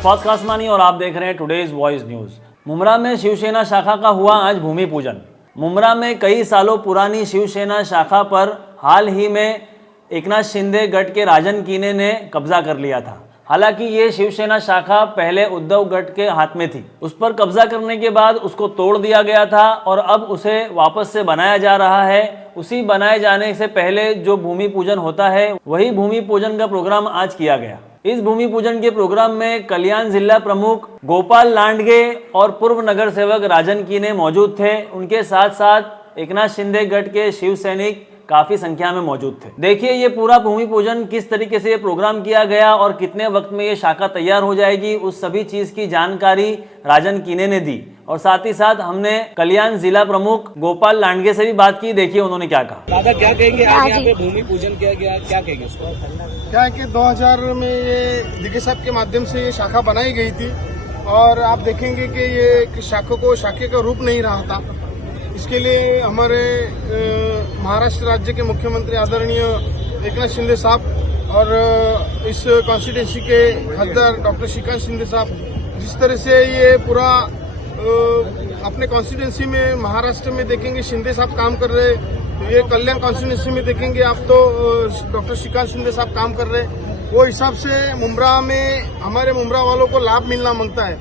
अरफात कासमानी और आप देख रहे हैं टुडेज वॉइस न्यूज। मुमरा में शिवसेना शाखा का हुआ आज भूमि पूजन। मुमरा में कई सालों पुरानी शिवसेना शाखा पर हाल ही में एकनाथ शिंदे गट के राजन कीने ने कब्जा कर लिया था। हालांकि ये शिवसेना शाखा पहले उद्धव गट के हाथ में थी। उस पर कब्जा करने के बाद उसको तोड़ दिया गया था और अब उसे वापस से बनाया जा रहा है। उसी बनाए जाने से पहले जो भूमि पूजन होता है वही भूमि पूजन का प्रोग्राम आज किया गया। इस भूमि पूजन के प्रोग्राम में कल्याण जिला प्रमुख गोपाल लांडगे और पूर्व नगर सेवक राजन कीने मौजूद थे। उनके साथ साथ एकनाथ शिंदे गट के शिव सैनिक काफी संख्या में मौजूद थे। देखिए ये पूरा भूमि पूजन किस तरीके से ये प्रोग्राम किया गया और कितने वक्त में ये शाखा तैयार हो जाएगी, उस सभी चीज की जानकारी राजन कीने ने दी। और साथ ही साथ हमने कल्याण जिला प्रमुख गोपाल लांडगे से भी बात की। देखिए उन्होंने क्या कहा। दादा क्या कहेंगे, आज यहाँ पे भूमि पूजन किया गया, क्या कहेंगे उसको? क्या है कि 2000 में ये दिगे साहब के माध्यम से ये शाखा बनाई गई थी और आप देखेंगे कि ये शाखे का रूप नहीं रहा था। इसके लिए हमारे महाराष्ट्र राज्य के मुख्यमंत्री आदरणीय एकनाथ शिंदे साहब और इस कॉन्स्टिट्यूंसी के हकदार डॉक्टर श्रीकांत शिंदे साहब जिस तरह से ये पूरा अपने कॉन्स्टिट्यूंसी में महाराष्ट्र में देखेंगे शिंदे साहब काम कर रहे, ये कल्याण कॉन्स्टिट्यूंसी में देखेंगे आप तो डॉक्टर श्रीकांत शिंदे साहब काम कर रहे। वो हिसाब से मुमरा में हमारे मुमरा वालों को लाभ मिलना मांगता है।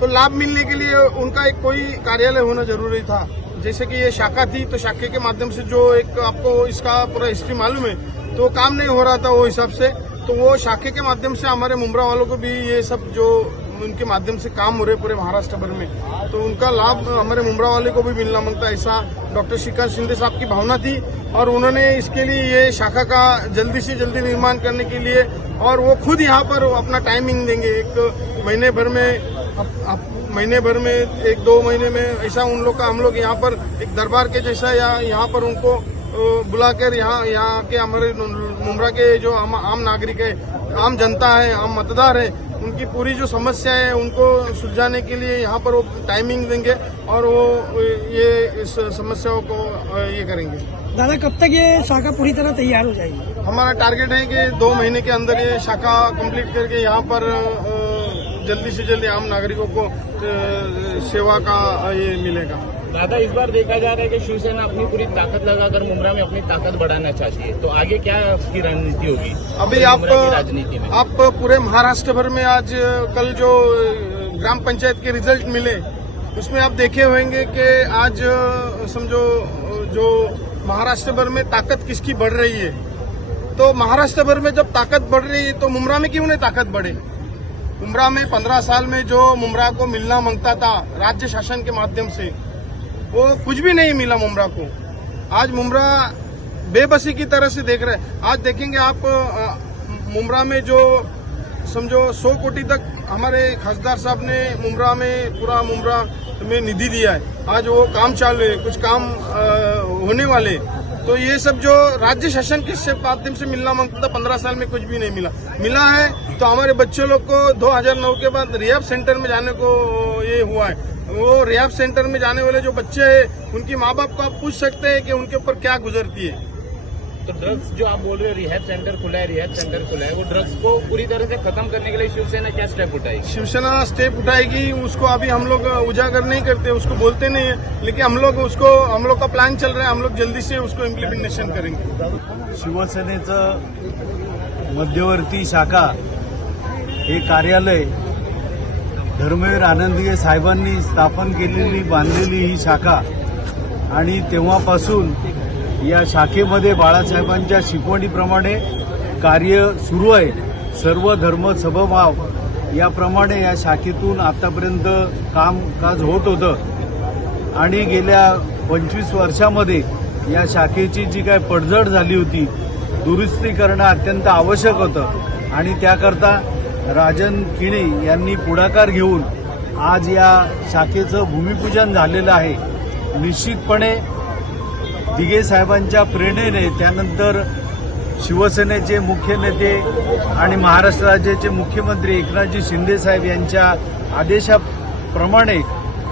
तो लाभ मिलने के लिए उनका एक कोई कार्यालय होना जरूरी था। जैसे कि ये शाखा थी तो शाखे के माध्यम से जो एक आपको इसका पूरा हिस्ट्री मालूम है तो काम नहीं हो रहा था वो हिसाब से। तो वो शाखे के माध्यम से हमारे मुमरा वालों को भी ये सब जो उनके माध्यम से काम हो रहे पूरे महाराष्ट्र भर में, तो उनका लाभ हमारे मुमरा वाले को भी मिलना मांगता है। ऐसा डॉक्टर श्रीकांत शिंदे साहब की भावना थी और उन्होंने इसके लिए ये शाखा का जल्दी से जल्दी निर्माण करने के लिए और वो खुद यहाँ पर अपना टाइमिंग देंगे। एक महीने भर में 1-2 महीने में ऐसा उन लोग का हम लोग यहाँ पर एक दरबार के जैसा या यहाँ पर उनको बुलाकर यहाँ के हमारे मुमरा के जो आम नागरिक है, आम जनता है, आम मतदार है, उनकी पूरी जो समस्या है उनको सुलझाने के लिए यहाँ पर वो टाइमिंग देंगे और वो ये इस समस्याओं को ये करेंगे। दादा कब तक ये शाखा पूरी तरह तैयार हो जाएगी? हमारा टारगेट है कि 2 महीने के अंदर ये शाखा कंप्लीट करके यहाँ पर जल्दी से जल्दी आम नागरिकों को सेवा का ये मिलेगा। दादा इस बार देखा जा रहा है कि शिवसेना अपनी पूरी ताकत लगाकर मुमरा में अपनी ताकत बढ़ाना चाहती है, तो आगे क्या की रणनीति होगी अभी राजनीति में? आप पूरे महाराष्ट्र भर में आज कल जो ग्राम पंचायत के रिजल्ट मिले उसमें आप देखे होंगे कि आज समझो जो महाराष्ट्र भर में ताकत किसकी बढ़ रही है। तो महाराष्ट्र भर में जब ताकत बढ़ रही है तो मुमरा में क्यों नहीं ताकत बढ़े? मुमरा में 15 साल में जो मुमरा को मिलना मांगता था राज्य शासन के माध्यम से वो कुछ भी नहीं मिला मुमरा को। आज मुमरा बेबसी की तरह से देख रहे हैं। आज देखेंगे आप मुमरा में जो समझो 100 कोटी तक हमारे खासदार साहब ने मुमरा में पूरा मुमरा में निधि दिया है। आज वो काम चालू है, कुछ काम होने वाले। तो ये सब जो राज्य शासन के माध्यम से मिलना मांगता था 15 साल में कुछ भी नहीं मिला है। तो हमारे बच्चे लोग को 2009 के बाद रिहैब सेंटर में जाने को ये हुआ है। वो रिहैब सेंटर में जाने वाले जो बच्चे हैं उनकी माँ बाप को आप पूछ सकते हैं कि उनके ऊपर क्या गुजरती है। तो ड्रग्स जो आप बोल रहे हो रिहैब सेंटर खुला है, वो ड्रग्स को पूरी तरह से खत्म करने के लिए शिवसेना क्या स्टेप उठाएगी? शिवसेना स्टेप उठाएगी, उसको अभी हम लोग उजागर नहीं करते, उसको बोलते नहीं है, लेकिन हम लोग का प्लान चल रहा है, हम लोग जल्दी से उसको इम्प्लीमेंटेशन करेंगे। शिवसेनेचं मध्यवर्ती शाखा हे कार्यालय धर्मवीर आनंदीय साहेबांनी स्थापन केलेली बांधलेली ही शाखा आणि तेव्हापासून या शाखेमध्ये बाळासाहेबांच्या शिकवणीप्रमाणे कार्य सुरू आहे। सर्व धर्म समभाव याप्रमाणे या शाखेतून आतापर्यंत कामकाज होत होतं आणि गेल्या 25 वर्षामध्ये या शाखेची जी काय पडझड झाली होती दुरुस्ती करणं अत्यंत आवश्यक होतं आणि त्याकरता राजन कीने यांनी पुढाकार घेऊन आज या शाखेचं भूमिपूजन झालेलं आहे। निश्चितपणे दिगे साहेबांच्या प्रेरणेने त्यानंतर शिवसेनेचे मुख्य नेते आणि महाराष्ट्र राज्याचे मुख्यमंत्री एकनाथजी शिंदे साहेब यांच्या आदेशाप्रमाणे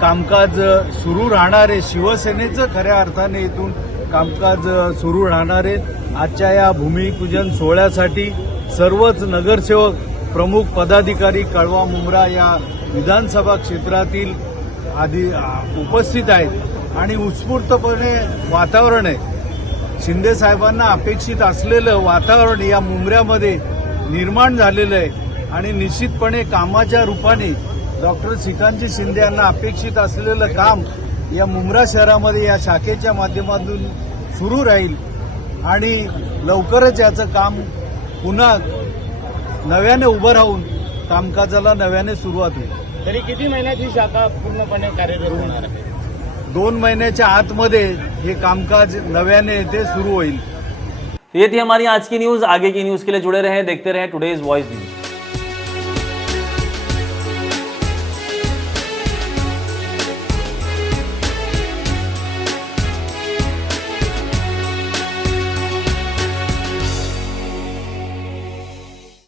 कामकाज सुरू राहणार आहे। शिवसेनेचं खऱ्या अर्थाने इथून कामकाज सुरू राहणार आहे। आजच्या या भूमिपूजन सोहळ्यासाठी सर्वच नगरसेवक प्रमुख पदाधिकारी कळवा मुंब्रा या विधानसभा क्षेत्रातील उपस्थित आहेत आणि उत्स्फूर्तपणे वातावरण आहे. शिंदे साहेबांना अपेक्षित असलेलं वातावरण या मुंब्र्यामध्ये निर्माण झालेलं आहे आणि निश्चितपणे कामाच्या रूपाने डॉक्टर श्रीकांतजी शिंदे यांना अपेक्षित असलेलं काम या मुंब्रा शहरामध्ये या शाखेच्या माध्यमातून सुरू राहील आणि लवकरच याचं काम पुन्हा नव्याने उभं राहून कामकाजाला नव्याने सुरुवात होईल. तरी किती महिन्यात ही शाखा पूर्णपणे कार्यरत होणार आहे? 2 महिन्याच्या आतमध्ये हे कामकाज नव्याने ते सुरू होईल. ये थी हमारी आज की न्यूज. आगे की न्यूज के लिए जुड़े रहें, देखते रहें टुडेज वॉइस न्यूज.